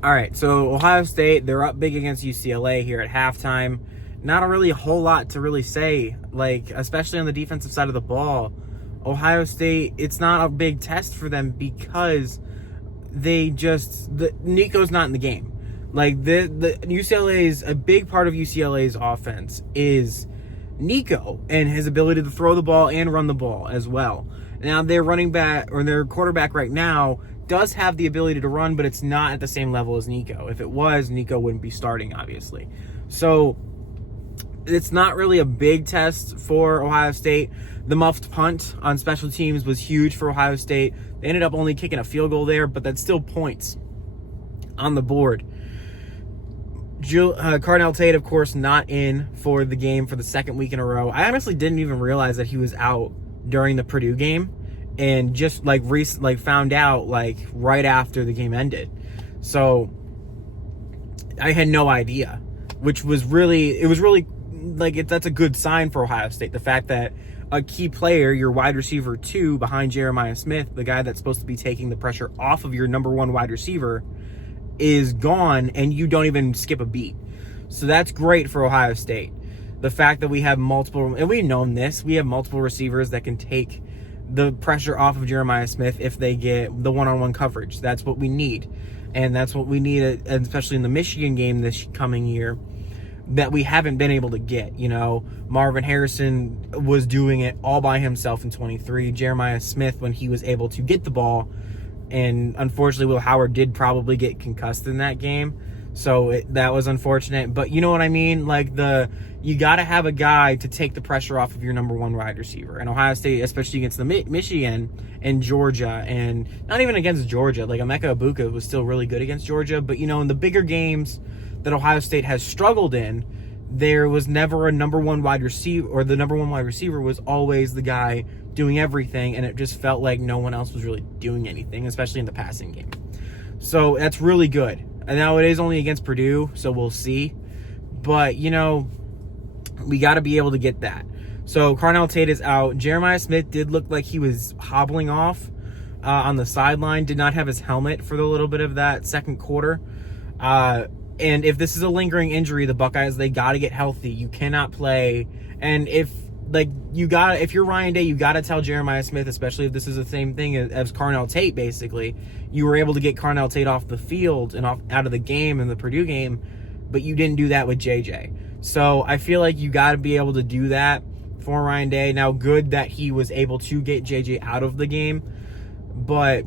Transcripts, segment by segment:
All right, so Ohio State, they're up big against UCLA here at halftime. Not a whole lot to really say, like, especially on the defensive side of the ball. Ohio State, it's not a big test for them because Nico's not in the game. Like, a big part of UCLA's offense is Nico and his ability to throw the ball and run the ball as well. Now, their running back, or their quarterback right now, does have the ability to run, but it's not at the same level as Nico. If it was, Nico wouldn't be starting, obviously. So it's not really a big test for Ohio State. The muffed punt on special teams was huge for Ohio State. They ended up only kicking a field goal there, but that's still points on the board. Carnell Tate, of course, not in for the game for the second week in a row. I honestly didn't even realize that he was out during the Purdue game, and just found out right after the game ended. So I had no idea, which was really that's a good sign for Ohio State. The fact that a key player, your wide receiver 2 behind Jeremiah Smith, the guy that's supposed to be taking the pressure off of your number 1 wide receiver, is gone and you don't even skip a beat. So that's great for Ohio State. The fact that we have multiple, and we've known this, we have multiple receivers that can take the pressure off of Jeremiah Smith if they get the one-on-one coverage. That's what we need. And that's what we need, especially in the Michigan game this coming year, that we haven't been able to get. Marvin Harrison was doing it all by himself in 23. Jeremiah Smith, when he was able to get the ball, and unfortunately Will Howard did probably get concussed in that game, so that was unfortunate. But you know what I mean? You got to have a guy to take the pressure off of your number 1 wide receiver. And Ohio State, especially against the Michigan and Georgia, and not even against Georgia, Emeka Egbuka was still really good against Georgia. But in the bigger games that Ohio State has struggled in, there was never a number 1 wide receiver, or the number 1 wide receiver was always the guy doing everything, and it just felt like no one else was really doing anything, especially in the passing game. So that's really good. And now it is only against Purdue, so we'll see. But, we got to be able to get that. So Carnell Tate is out. Jeremiah Smith did look like he was hobbling off on the sideline, did not have his helmet for the little bit of that second quarter. And if this is a lingering injury, the Buckeyes, they got to get healthy. You cannot play. And if you're Ryan Day, you got to tell Jeremiah Smith, especially if this is the same thing as Carnell Tate, basically. You were able to get Carnell Tate off the field and out of the game in the Purdue game, but you didn't do that with JJ. So I feel like you got to be able to do that for Ryan Day. Now, good that he was able to get JJ out of the game, but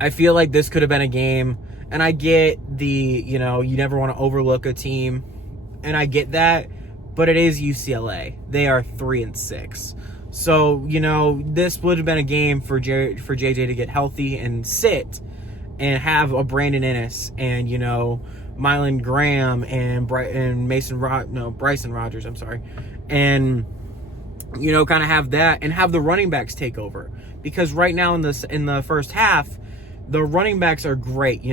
I feel like this could have been a game. And I get you never want to overlook a team, and I get that, but it is UCLA. They are 3-6. So, this would have been a game for JJ to get healthy and sit and have a Brandon Ennis and, Mylan Graham and Bryson Rogers, I'm sorry. And, kind of have that and have the running backs take over. Because right now in the first half, the running backs are great. We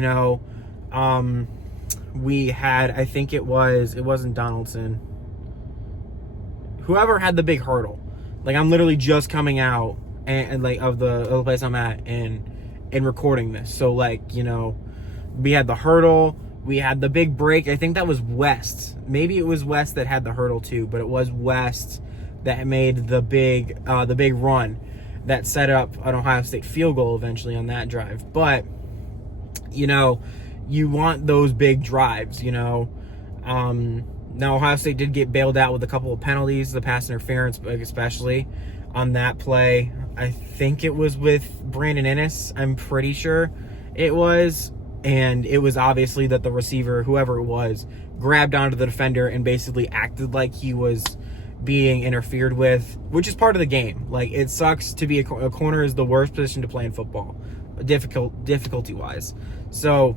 had, I think it wasn't Donaldson. Whoever had the big hurdle. I'm literally just coming out and of the place I'm at and recording this. So we had the hurdle. We had the big break. I think that was West. Maybe it was West that had the hurdle too, but it was West that made the big run that set up an Ohio State field goal eventually on that drive. But, you want those big drives, Now, Ohio State did get bailed out with a couple of penalties, the pass interference especially on that play. I think it was with Brandon Ennis. I'm pretty sure it was. And it was obviously that the receiver, whoever it was, grabbed onto the defender and basically acted like he was being interfered with, which is part of the game. It sucks to be a corner is the worst position to play in football, difficulty-wise. So,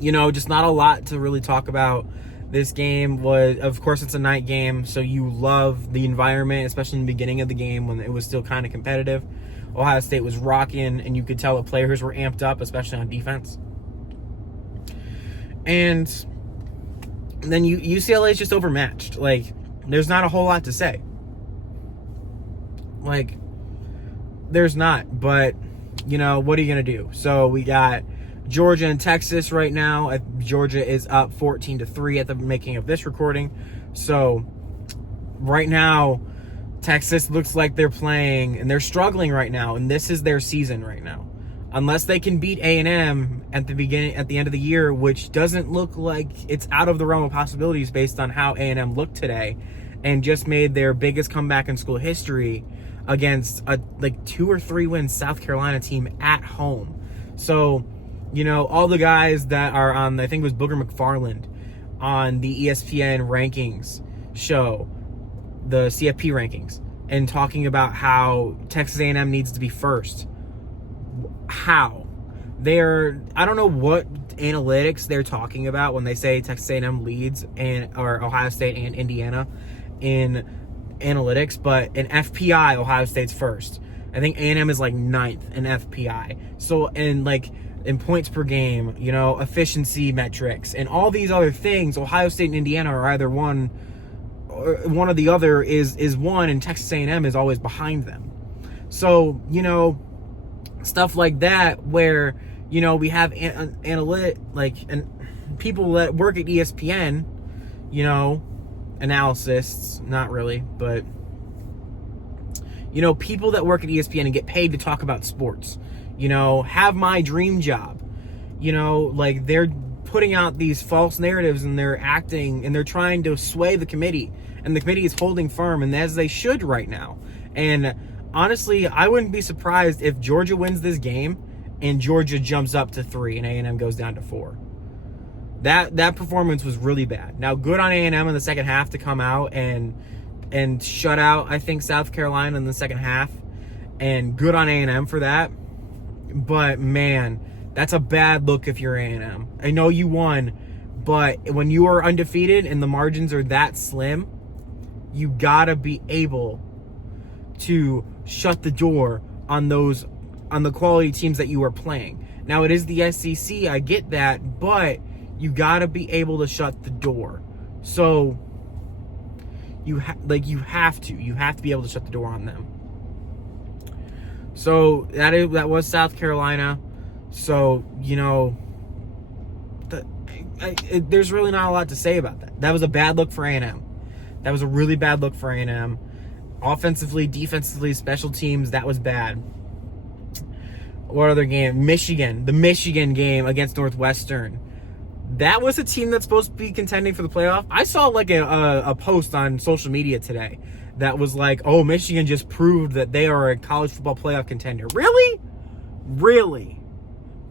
just not a lot to really talk about. This game was, of course, it's a night game, so you love the environment, especially in the beginning of the game when it was still kind of competitive. Ohio State was rocking, and you could tell the players were amped up, especially on defense. And then UCLA is just overmatched. There's not a whole lot to say. There's not. But, what are you going to do? So we got Georgia and Texas right now. Georgia is up 14-3 at the making of this recording. So right now, Texas looks like they're playing, and they're struggling right now, and this is their season right now. Unless they can beat A&M at the end of the year, which doesn't look like it's out of the realm of possibilities based on how A&M looked today, and just made their biggest comeback in school history against a 2 or 3 win South Carolina team at home. So, all the guys that are on, I think it was Booger McFarland on the ESPN rankings show, the CFP rankings, and talking about how Texas A&M needs to be first. How? I don't know what analytics they're talking about when they say Texas A&M leads or Ohio State and Indiana in analytics, but in FPI, Ohio State's first. I think A&M is 9th in FPI. So, in points per game, efficiency metrics, and all these other things, Ohio State and Indiana are either one or the other is one, and Texas A&M is always behind them. So, stuff like that where, we have and people that work at ESPN, analysts, not really, but, people that work at ESPN and get paid to talk about sports, have my dream job, they're putting out these false narratives, and they're acting, and they're trying to sway the committee, and the committee is holding firm, and as they should right now. And honestly, I wouldn't be surprised if Georgia wins this game and Georgia jumps up to 3 and A&M goes down to 4. That performance was really bad. Now, good on A&M in the second half to come out and shut out, I think, South Carolina in the second half, and good on A&M for that. But man, that's a bad look if you're A&M. I know you won, but when you are undefeated and the margins are that slim, you gotta be able to shut the door on the quality teams that you are playing. Now, it is the SEC, I get that, but you gotta be able to shut the door. So you have to be able to shut the door on them. So that was South Carolina. So, there's really not a lot to say about that. That was a bad look for A&M. That was a really bad look for A&M. Offensively, defensively, special teams, that was bad. What other game? Michigan. The Michigan game against Northwestern. That was a team that's supposed to be contending for the playoff. I saw a post on social media today that was Michigan just proved that they are a college football playoff contender. Really? Really?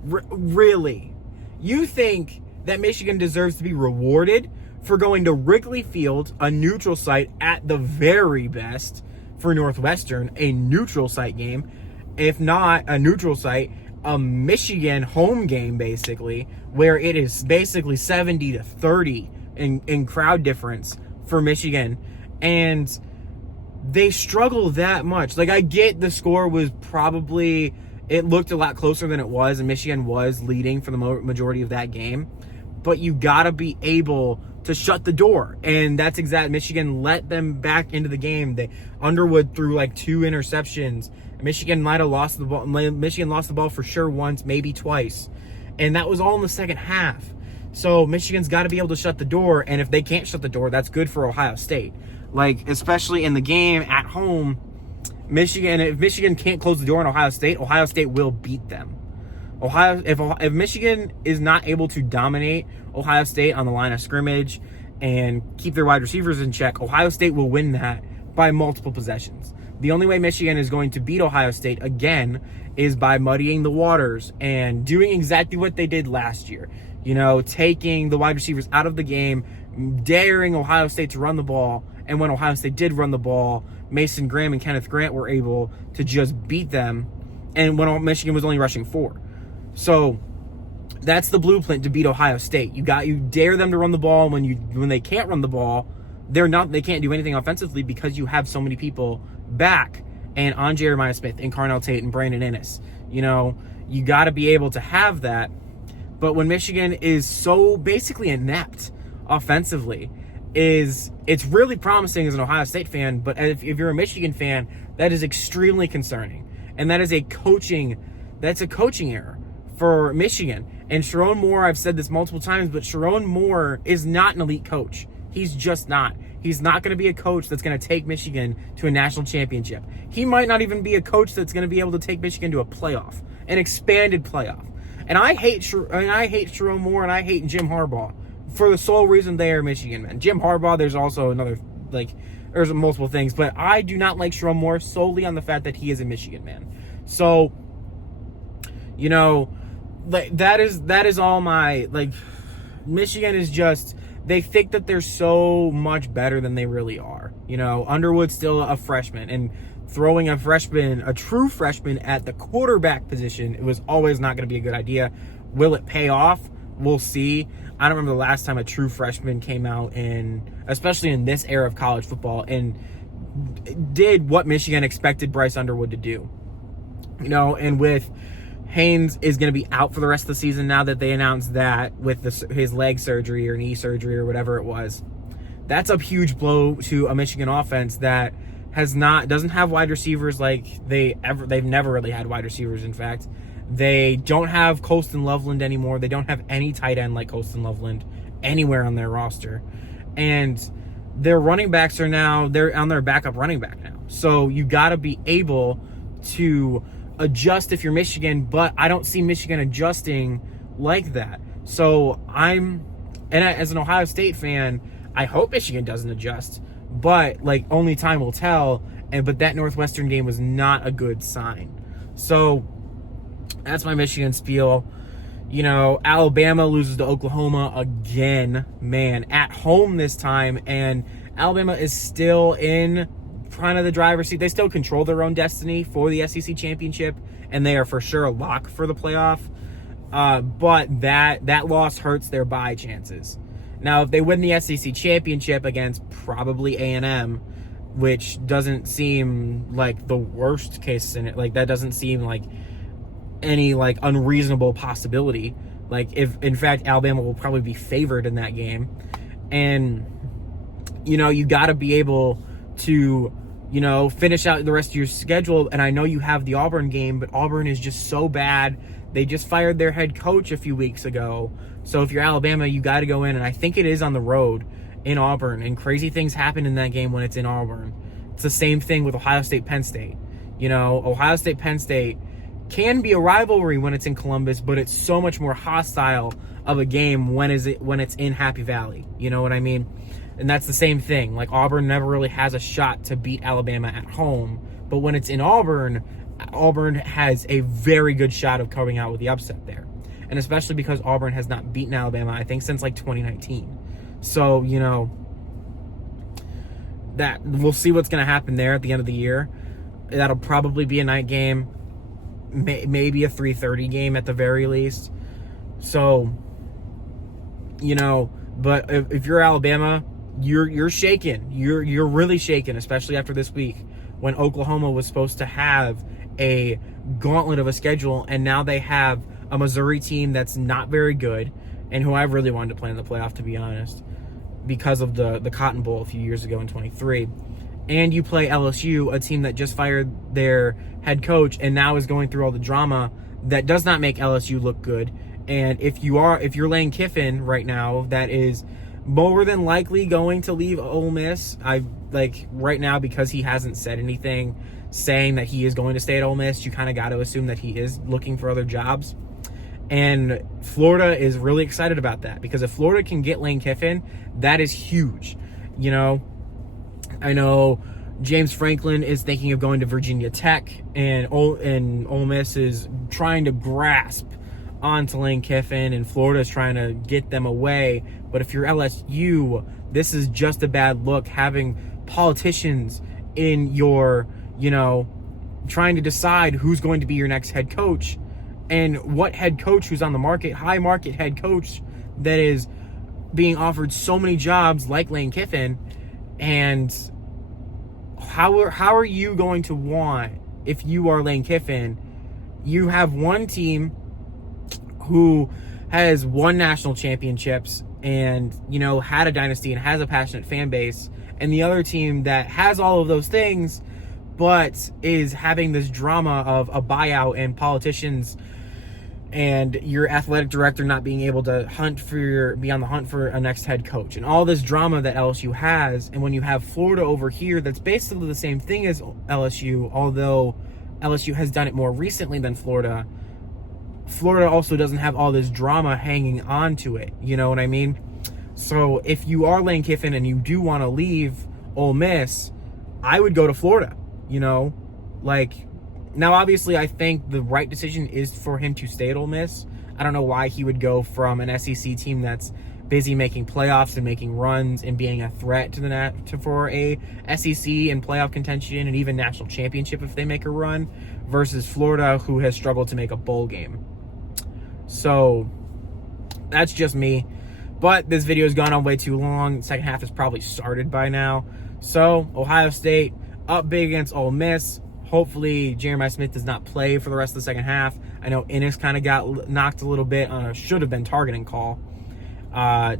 Really? You think that Michigan deserves to be rewarded for going to Wrigley Field, a neutral site at the very best for Northwestern, a neutral site game, if not a neutral site, a Michigan home game, basically, where it is basically 70-30 in crowd difference for Michigan, and they struggle that much. I get the score was probably, it looked a lot closer than it was, and Michigan was leading for the majority of that game, but you gotta be able to shut the door, and that's exact. Michigan let them back into the game. Underwood threw 2 interceptions. Michigan might have lost the ball. Michigan lost the ball for sure once, maybe twice, and that was all in the second half. So Michigan's got to be able to shut the door, and if they can't shut the door, that's good for Ohio State. Especially in the game at home, if Michigan can't close the door on Ohio State will beat them. If Michigan is not able to dominate Ohio State on the line of scrimmage and keep their wide receivers in check, Ohio State will win that by multiple possessions. The only way Michigan is going to beat Ohio State again is by muddying the waters and doing exactly what they did last year. Taking the wide receivers out of the game, daring Ohio State to run the ball, and when Ohio State did run the ball, Mason Graham and Kenneth Grant were able to just beat them, and when Michigan was only rushing 4. So that's the blueprint to beat Ohio State. You dare them to run the ball. When they can't run the ball, they can't do anything offensively because you have so many people back, and on Jeremiah Smith and Carnell Tate and Brandon Ennis. You got to be able to have that. But when Michigan is so basically inept offensively, it's really promising as an Ohio State fan, but if you're a Michigan fan, that is extremely concerning. And that is a coaching error for Michigan. And Sharon Moore, I've said this multiple times, but Sharon Moore is not an elite coach. He's just not. He's not going to be a coach that's going to take Michigan to a national championship. He might not even be a coach that's going to be able to take Michigan to a playoff, an expanded playoff. And I hate Sharon Moore, and I hate Jim Harbaugh for the sole reason they are Michigan men. Jim Harbaugh, there's also another, there's multiple things, but I do not like Sharon Moore solely on the fact that he is a Michigan man. So, that is all my, Michigan is just, they think that they're so much better than they really are. Underwood's still a freshman, and throwing a true freshman at the quarterback position, it was always not going to be a good idea. Will it pay off? We'll see. I don't remember the last time a true freshman came out, especially in this era of college football, and did what Michigan expected Bryce Underwood to do. And with Haynes is going to be out for the rest of the season now that they announced that with his leg surgery or knee surgery or whatever it was. That's a huge blow to a Michigan offense that doesn't have wide receivers they've never really had wide receivers. In fact, they don't have Colston Loveland anymore. They don't have any tight end like Colston Loveland anywhere on their roster. And their running backs they're on their backup running back now. So you got to be able to adjust if you're Michigan, but I don't see Michigan adjusting like that. So as an Ohio State fan, I hope Michigan doesn't adjust, but only time will tell. But that Northwestern game was not a good sign. So that's my Michigan spiel. Alabama loses to Oklahoma again, man, at home this time, and Alabama is still in kind of the driver's seat. They still control their own destiny for the SEC championship, and they are for sure a lock for the playoff. But that loss hurts their bye chances. Now, if they win the SEC championship against probably A&M, which doesn't seem like the worst case in it, that doesn't seem like any unreasonable possibility. If in fact Alabama will probably be favored in that game, and you got to be able to finish out the rest of your schedule. And I know you have the Auburn game, but Auburn is just so bad. They just fired their head coach a few weeks ago. So if you're Alabama, you got to go in, and I think it is on the road in Auburn, and crazy things happen in that game when it's in Auburn. It's the same thing with Ohio State, Penn State. Ohio State, Penn State can be a rivalry when it's in Columbus, but it's so much more hostile of a game when it's in Happy Valley. You know what I mean? And that's the same thing. Auburn never really has a shot to beat Alabama at home, but when it's in Auburn has a very good shot of coming out with the upset there. And especially because Auburn has not beaten Alabama, I think, since 2019. So, that we'll see what's going to happen there at the end of the year. That'll probably be a night game, maybe a 3:30 game at the very least. So, but if you're Alabama, you're shaken. You're really shaken, especially after this week when Oklahoma was supposed to have a gauntlet of a schedule, and now they have a Missouri team that's not very good and who I really wanted to play in the playoff, to be honest, because of the Cotton Bowl a few years ago in 23. And you play LSU, a team that just fired their head coach and now is going through all the drama that does not make LSU look good. And if you're Lane Kiffin right now, that is more than likely going to leave Ole Miss. Right now, because he hasn't said anything saying that he is going to stay at Ole Miss, you kind of got to assume that he is looking for other jobs. And Florida is really excited about that, because if Florida can get Lane Kiffin, that is huge. I know James Franklin is thinking of going to Virginia Tech, and Ole Miss is trying to grasp onto Lane Kiffin, and Florida is trying to get them away. But if you're LSU, this is just a bad look, having politicians in your, trying to decide who's going to be your next head coach, and what head coach who's on the market, high market head coach that is being offered so many jobs like Lane Kiffin. And how are you going to want, if you are Lane Kiffin, you have one team who has won national championships and, had a dynasty and has a passionate fan base, and the other team that has all of those things but is having this drama of a buyout and politicians and your athletic director not being able to be on the hunt for a next head coach, and all this drama that LSU has. And when you have Florida over here, that's basically the same thing as LSU, although LSU has done it more recently than Florida. Florida also doesn't have all this drama hanging on to it. You know what I mean? So if you are Lane Kiffin and you do want to leave Ole Miss, I would go to Florida. You know, like, now obviously I think the right decision is for him to stay at Ole Miss. I don't know why he would go from an SEC team that's busy making playoffs and making runs and being a threat to for a SEC and playoff contention and even national championship if they make a run, versus Florida, who has struggled to make a bowl game. So that's just me. But this video has gone on way too long. The second half has probably started by now. So Ohio State up big against Ole Miss. Hopefully Jeremiah Smith does not play for the rest of the second half. I know Ennis kind of got knocked a little bit on a should have been targeting call.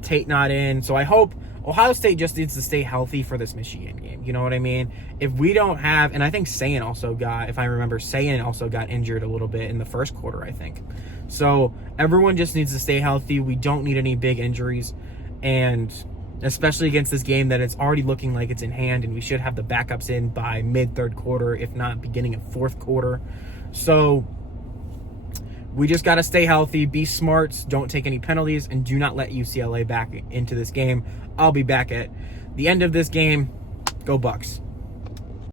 Tate not in. So I hope Ohio State just needs to stay healthy for this Michigan game. You know what I mean? If we don't have, and I think Sayin also got, if I remember, Sayin also got injured a little bit in the first quarter, I think. So everyone just needs to stay healthy. We don't need any big injuries. And especially against this game that it's already looking like it's in hand, and we should have the backups in by mid-third quarter, if not beginning of fourth quarter. So we just got to stay healthy, be smart, don't take any penalties, and do not let UCLA back into this game. I'll be back at the end of this game. Go Bucks.